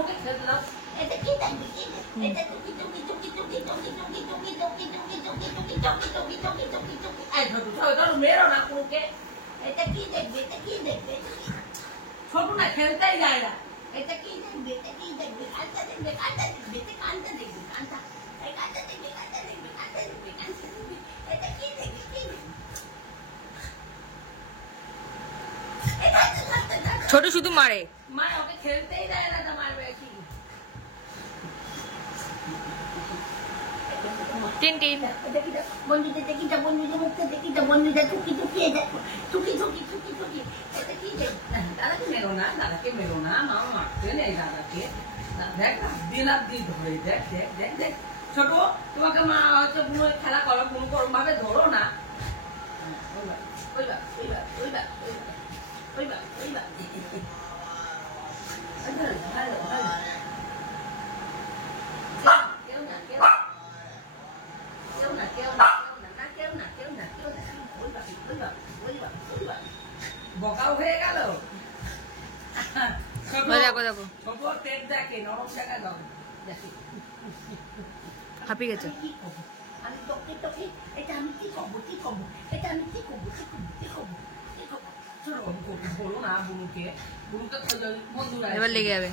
ওকে খেলতে দাও। এটা কি দেখবি? এটা টুকি টুকি টুকি টুকি টুকি টুকি টুকি টুকি টুকি টুকি টুকি টুকি টুকি টুকি টুকি টুকি। এই ধরো মেরো না কুকুরকে। এটা কি দেখবে? এটা কি দেখবে? ছোট না খেলতেই যায় না। এটা কি দেখবে? এটা কি দেখবে? কানটা দেখবে, কানটা দেখবে, কানটা দেখবে, কানটা। এই কানটা দেখবে, কানটা দেখবে, কানটা দেখবে, কানটা দেখবে। এটা কি দেখবে? কি দেখবে? ছোট শুধু মারে, মার ওকে খেলতেই দেয় না, তো মারবে কি? টিন টিন বন্ধুদের দেখি যা, বন্ধুদের মুখে দেখি যা, বন্ধুদের টুকি টুকি, এটা টুকি টুকি টুকি টুকি। এটা কি দেখবে? দাদাকে মেরো না, দাদাকে মেরো না, মামা মারতে নেই দাদাকে। দেখ না দিলাপ দিয়ে ধরে, দেখ দেখ দেখ দেখ। ছোট তোমাকে মা হয়তো কোনো খেলা করো, কোনো করম ভাবে ধরো না। ওইবার ওইবার ওইবার ওইবার ওইবার ওইবার ভালো ভালো ভালো। কেউ না কেউ কেউ না কেউ না কেউ না কেউ না কেউ না। ওইবার ওইবার ওইবার ওইবার বকাও হয়ে গেল। দেখো দেখো ছোট তেজ দেখে নরম জায়গা দাও দেখি হাঁপিয়ে গেছে। আমি তোকে তোকে এটা আমি কি করবো, কি করবো, এটা আমি কি করবো, কি করবো, কি করবো, কি করবো। চলো বলো না বুনুকে, বুনুকে বন্ধুরা এবার লেগে যাবে।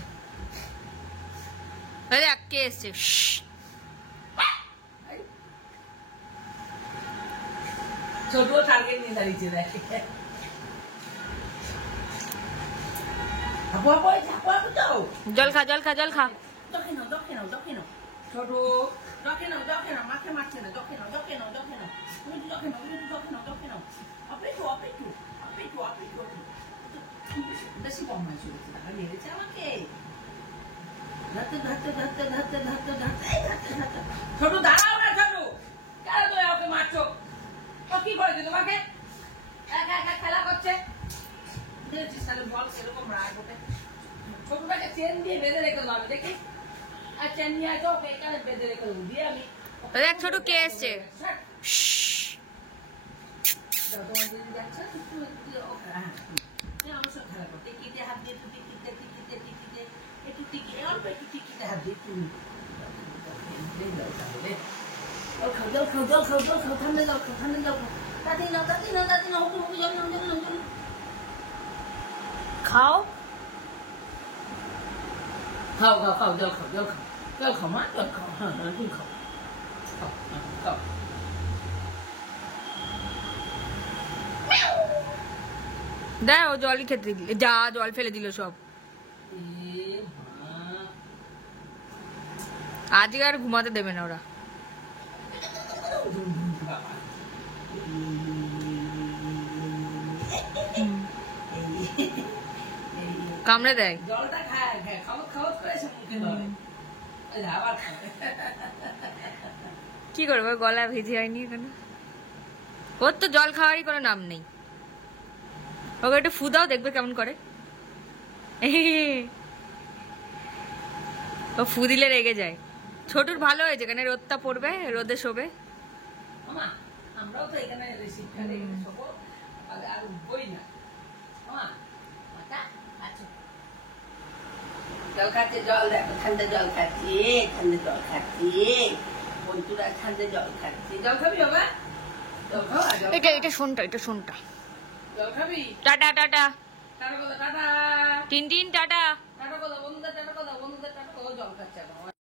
দেখ কে এসছে। ছোট টার্গেট নিয়ে দাঁড়িয়েছে দেখে। আপু আপু আপু আপু তো জল খা জল খা জল খা। দক্ষে নাও দক্ষে নাও দক্ষে নাও। ছোট দক্ষে নাও দক্ষে নাও, মাকে মারছে না, দক্ষে নাও দক্ষে নাও দক্ষে নাও। তুমি তো দক্ষে নাও, তুমি তো দক্ষে নাও দক্ষে নাও। আপেটু আপেটু আপেটু আপেটু বেশি কম হয়ে চলেছে, তারা মেরেছে আমাকে। ধরতে ধরতে ধরতে ধরতে ধরতে ধরতে এই ধরতে ধরতে। ছোট দাঁড়াও না ছোট, কেন তুমি ওকে মারছো? ও কি করেছে তোমাকে? একা একা খেলা করছে, দেখেছিস তাহলে বল সেরকম রাগ ওঠে। ছোটটাকে চেন দিয়ে বেঁধে রেখে দেবো আমি, দেখি। আর চেন নিয়ে আসো, ওকে এখানে বেঁধে রেখে দেবো দিয়ে আমি। দেখ ছোট কে এসছে। তোমার দিদি যাচ্ছে ওকে, হ্যাঁ আমার সঙ্গে খেলা করো। টিকিতে হাত দিয়ে একটু টিকিতে টিকিতে টিকিতে একটু টিকি অল্প একটু টিকিতে হাত দিয়ে একটু জল খাও জল খাও জল খাও জল খাও, ঠান্ডা জল খাও ঠান্ডা জল খাও। তাতে নাও তাতে নাও তাতে নাও, হুকু হুকু জল নাও জল নাও জল নাও। খাও খাও খাও খাও জল খাও জল খাও জল খাও মা জল খাও, হ্যাঁ হ্যাঁ তুমি খাও খাও খাও। দেখ ও জলই খেতে দিল, যা জল ফেলে দিল সব। আজকে আর ঘুমাতে দেবে না ওরা। কামড়ে দেয়। জলটা খায় খাওয়া খাওয়া করে এসে মুখে ধরে আবার খাবে। কি করবো, গলা ভিজে হয়নি এখানে। ওর তো জল খাওয়ারই কোনো নাম নেই। ওকে একটু ফু দাও, দেখবে কেমন করে। ও ফু দিলে রেগে যায়। ছোটুর ভালো হয়েছে, এখানে রোদটা পড়বে, রোদে শোবে। মামা আমরাও তো এখানে শীতকালে এখানে শোবো, আর বই না। মামা মাতা আছো জল খাচ্ছে, জল দেখো ঠান্ডা জল খাচ্ছি, ঠান্ডা জল খাচ্ছি, বন্ধুরা ঠান্ডা জল খাচ্ছি। জল খাবি বাবা? জল খাওয়া জল এটা এটা শোনটা, এটা শোনটা। জল খাবি? টাটা টাটা টাটা বলো টাটা। Tin tin tata.